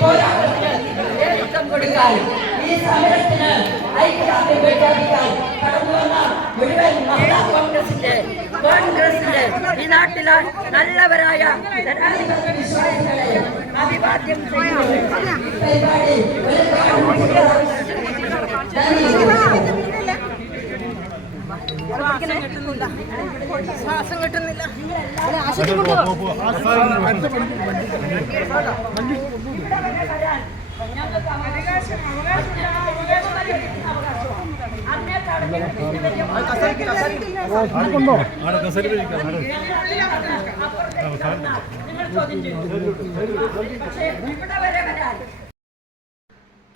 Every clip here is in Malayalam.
പോരാട്ടങ്ങൾക്ക് ഞങ്ങളുണ്ടാവും. മഹിളാ കോൺഗ്രസ്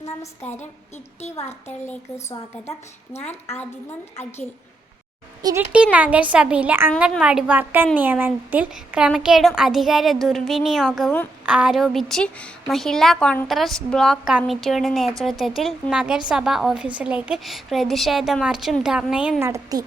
നമസ്കാരം. ഇട്ടി വാർത്തകളിലേക്ക് സ്വാഗതം. ഞാൻ ആദിനന്ദ് അഖിൽ. ഇരിട്ടി നഗരസഭയിലെ അംഗൻവാടി വർക്കർ നിയമനത്തിൽ ക്രമക്കേടും അധികാര ദുർവിനിയോഗവും ആരോപിച്ച് മഹിളാ കോൺഗ്രസ് ബ്ലോക്ക് കമ്മിറ്റിയുടെ നേതൃത്വത്തിൽ നഗരസഭ ഓഫീസിലേക്ക് പ്രതിഷേധ മാർച്ചും ധർണയും നടത്തി.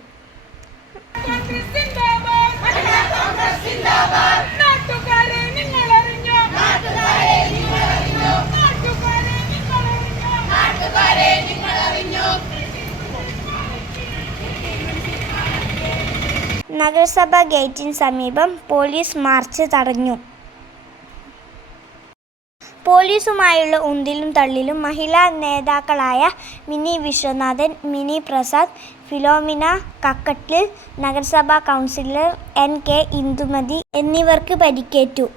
നഗരസഭ ഗേറ്റിന് സമീപം പോലീസ് മാർച്ച് തടഞ്ഞു. പോലീസുമായുള്ള ഉന്തിലും തള്ളിലും മഹിളാ നേതാക്കളായ മിനി വിശ്വനാഥൻ മിനി പ്രസാദ് ഫിലോമിന കക്കട്ടിൽ നഗരസഭാ കൗൺസിലർ എൻ കെ ഇന്ദുമതി എന്നിവർക്ക് പരിക്കേറ്റു.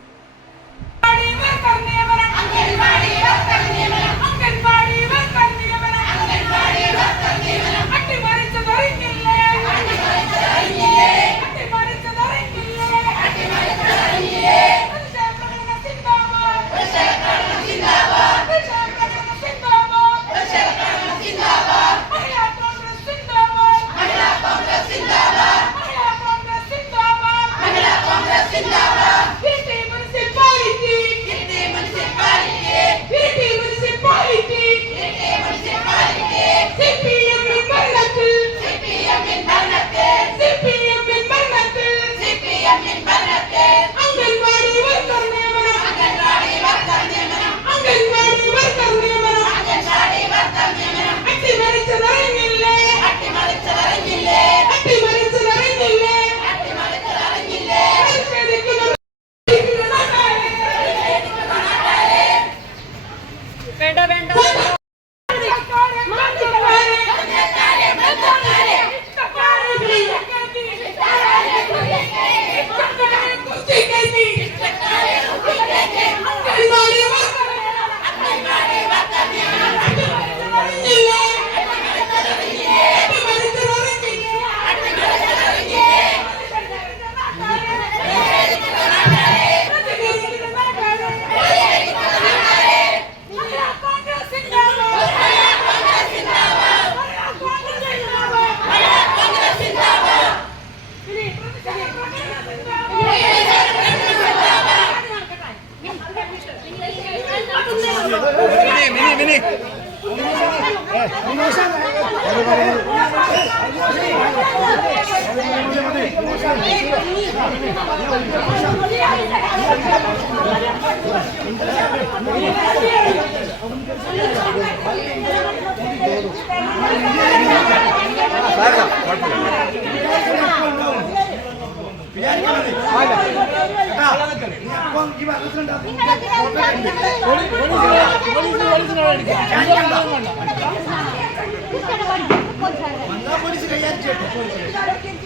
പോലീസ് കൈകാര്യം ചെയ്യട്ടെ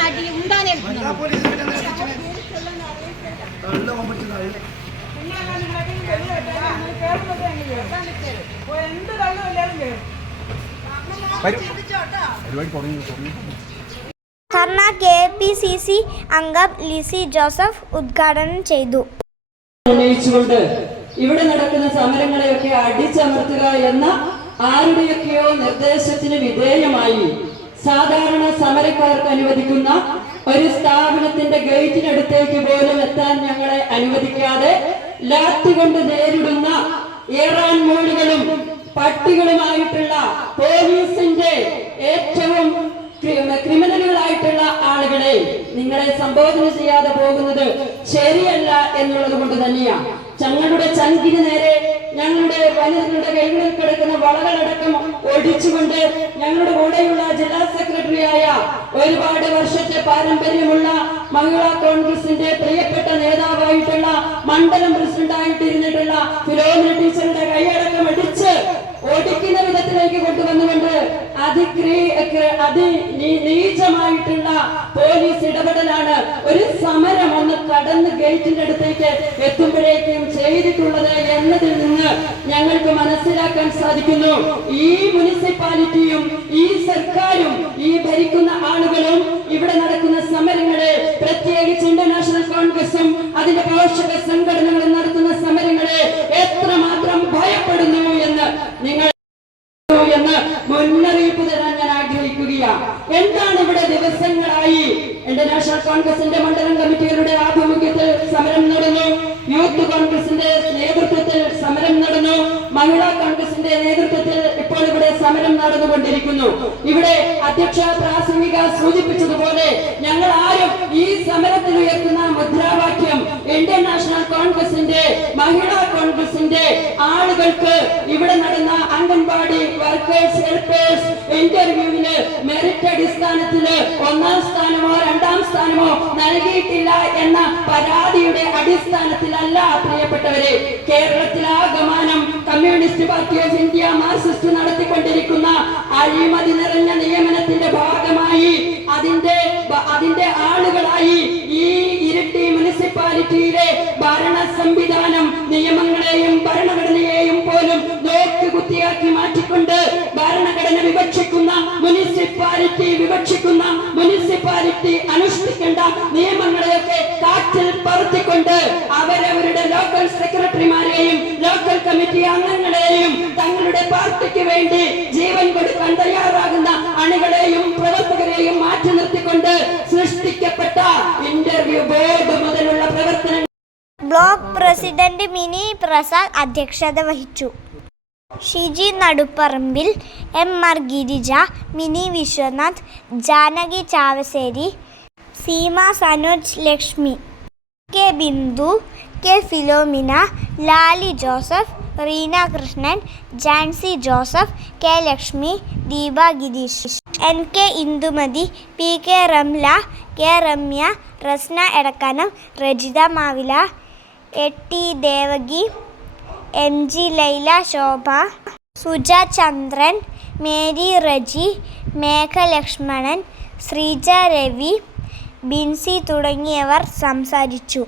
ಅಡ್ಡಿ ಉಂಟಾನೆ എന്ത് തള്ളുമില്ലാലും dharna K P C C അംഗം ലിസി ജോസഫ് ഉദ്ഘാടനം ചെയ്തു ഉന്നയിച്ചുകൊണ്ട് ഇവിടെ നടക്കുന്ന സമരങ്ങളെയൊക്കെ അടിച്ചമർത്തുക എന്ന ആരുടെയൊക്കെയോ നിർദ്ദേശത്തിന് വിധേയമായി സാധാരണ സമരക്കാർക്ക് അനുവദിക്കുന്ന ഒരു സ്ഥാപനത്തിന്റെ ഗേറ്റിനടുത്തേക്ക് പോലും എത്താൻ ഞങ്ങളെ അനുവദിക്കാതെ ലാത്തികൊണ്ട് നേരിടുന്ന ഇറാൻ മൂളികളും പട്ടികളുമായിട്ടുള്ള പോലീസിന്റെ ഏറ്റവും ക്രിമിനലുകളായിട്ടുള്ള ആളുകളെ നിങ്ങളെ സംബോധന ചെയ്യാതെ പോകുന്നത് ശരിയല്ല എന്നുള്ളത് കൊണ്ട് തന്നെയാണ് ചങ്ങളുടെ ചങ്കിന് നേരെ ഞങ്ങളുടെ വനിതകളുടെ കൈകളിൽ കിടക്കുന്ന വളകളടക്കം ഒടിച്ചുകൊണ്ട് ഞങ്ങളുടെ കൂടെയുള്ള ജില്ലാ സെക്രട്ടറിയായ ഒരുപാട് വർഷത്തെ പാരമ്പര്യമുള്ള മഹിളാ കോൺഗ്രസിന്റെ പ്രിയപ്പെട്ട നേതാവായിട്ടുള്ള മണ്ഡലം പ്രസിഡന്റായിട്ടിരുന്നിട്ടുള്ള ഫിലോമിന ടീച്ചറുടെ കൈയടക്കം അടിച്ച് ഓടിക്കുന്ന വിധത്തിലേക്ക് കൊണ്ടുവന്നുകൊണ്ട് അതിക്രീ അതി നീചമായിട്ടുള്ള പോലീസ് ഇടപെടലാണ് ഒരു സമരം കടന്ന് ഗേറ്റിന്റെ അടുത്തേക്ക് എത്തുമ്പോഴേക്കും ചെയ്തിട്ടുള്ളത് എന്നതിൽ നിന്ന് ഞങ്ങൾക്ക് മനസ്സിലാക്കാൻ സാധിക്കുന്നു. ഈ മുനിസിപ്പാലിറ്റിയും ഈ സർക്കാരും ഈ ഭരിക്കുന്ന ആളുകളും ഇവിടെ നടക്കുന്ന സമരങ്ങളെ പ്രത്യേകിച്ച് ഇന്റർനാഷണൽ കോൺഗ്രസും അതിന്റെ പോഷക സംഘടനകളും നടത്തുന്ന സമരങ്ങളെ എത്രമാത്രം ഭയപ്പെടുന്നു എന്ന് നിങ്ങൾ എന്ന് മുന്നറിയിപ്പ് തരാൻ ഞാൻ ആഗ്രഹിക്കുകയാണ്. എന്താണ് ഇവിടെ ദിവസങ്ങളായി? ഇന്റർനാഷണൽ കോൺഗ്രസിന്റെ മണ്ഡലം സമരം നടന്നുകൊണ്ടിരിക്കുന്നു. ഇവിടെ അധ്യക്ഷ പ്രാസംഗിക സൂചിപ്പിച്ചതുപോലെ ഞങ്ങൾ ആരും ഈ സമരത്തിൽ ഉയർത്തുന്ന മുദ്രാവാക്യം ഇന്ത്യൻ നാഷണൽ കോൺഗ്രസിന്റെ മഹിളാ കോൺഗ്രസിന്റെ ആളുകൾക്ക് ഇവിടെ നടന്ന അംഗൻവാടി വർക്കേഴ്സ് ഹെൽപ്പേഴ്സ് ഇന്റർവ്യൂവിന് മെറിറ്റ് അടിസ്ഥാനത്തിൽ ഒന്നാം സ്ഥാനമോ രണ്ടാം സ്ഥാനമോ നൽകിയിട്ടില്ല എന്ന പരാതിയുടെ അടിസ്ഥാനത്തിലല്ല പ്രിയപ്പെട്ടവരെ. കേരളത്തിലാകമാനം communist party of India marxist നടത്തിക്കൊണ്ടിരിക്കുന്ന അഴിമതി നിറഞ്ഞ നിയമനത്തിന്റെ ഭാഗമായി അതിന്റെ അതിന്റെ ആളുകളായി ഈ ഇരിട്ടി മുനിസിപ്പാലിറ്റിയിലെ ഭരണ സംവിധാനം നിയമങ്ങളെയും ഭരണഘടനയെയും പോലും നോക്ക് കുത്തിയാക്കി മാറ്റിക്കൊണ്ട് ഭരണഘടന വിവക്ഷിക്കുന്ന മുനിസിപ്പാലിറ്റി വിവക്ഷിക്കുന്ന മുനിസിപ്പാലിറ്റി അനുഷ്ഠിക്കേണ്ട നിയമങ്ങളെയൊക്കെ കാറ്റിൽ പറത്തിക്കൊണ്ട് അവരവരുടെ ലോക്കൽ സെക്രട്ടറിമാരെയും ലോക്കൽ കമ്മിറ്റി അംഗങ്ങളെയും തങ്ങളുടെ പാർട്ടിക്ക് വേണ്ടി ജീവൻ കൊടുക്കാൻ തയ്യാറാകുന്ന അണികളെയും ബ്ലോക്ക് പ്രസിഡന്റ് മിനി പ്രസാദ് അധ്യക്ഷത വഹിച്ചു. Shiji Naduparambil M R Girija Mini Viswanath Janaki Chavassery Seema Sanoj Lakshmi K Bindu K Philomina Lali Joseph Reena Krishnan Jancy Joseph K Lakshmi Deepa Girish. N K Indumathi P K Ramla K Ramya Rasna Edakkanam Rajitha Mavila A T Devaki M G Laila Shobha Suja Chandran Mary Reji Megha Lakshmanan Sreeja Ravi Binsy തുടങ്ങിയവർ സംസാരിച്ചു.